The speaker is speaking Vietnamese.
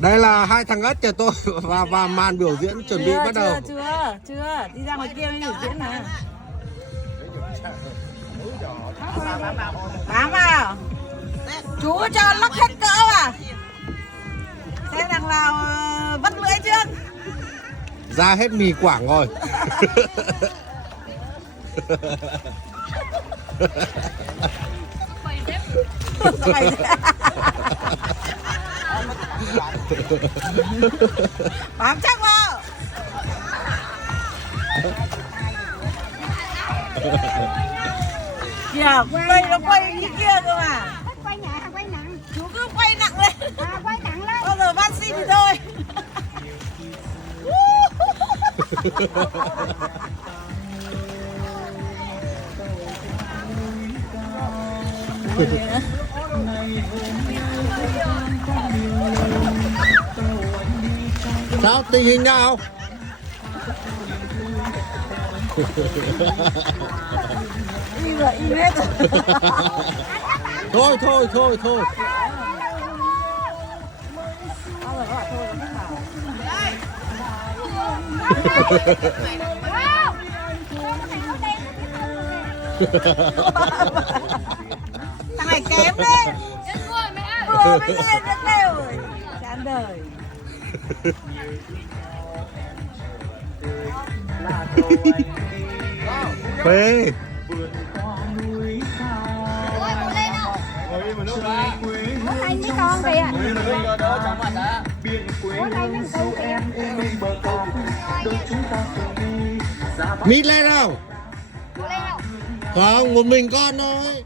Đây là hai thằng ất nhà tôi và màn biểu diễn chuẩn bị bắt đầu. Chưa, đi ra ngoài kia mới biểu diễn nè. Bám vào. Chú cho lắc hết cỡ à? Xem thằng nào vắt lưỡi chưa? Ra hết mì Quảng rồi. Bám chắc vào. Kìa, quay nó quay như kia cơ mà. Quay nhẹ hay quay nặng? Chú cứ quay nặng lên. Quay nặng lên. Bao giờ bác xin thì thôi. Sao tình hình nào? Im rồi, im hết rồi. Thôi. Bao giờ các bạn thôi thằng này kém đấy. Vừa mới lên rất đều rồi. Chán đời. Phê. Có hai mấy con kìa. Có hai mấy con kìa. Mít lên nào. Không, một mình con thôi.